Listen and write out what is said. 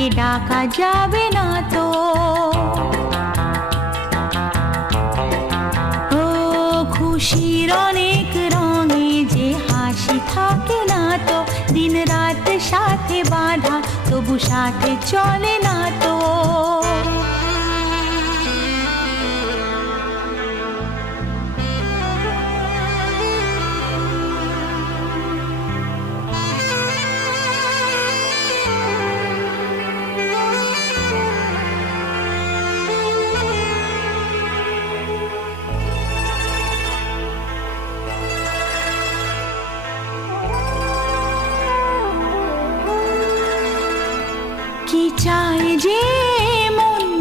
তাকে ডাকা যাবে না তো। ও খুশির অনেক রঙে যে হাসি থাকে না তো, দিন রাত সাথে বাঁধা তবু সাথে চলে না তো।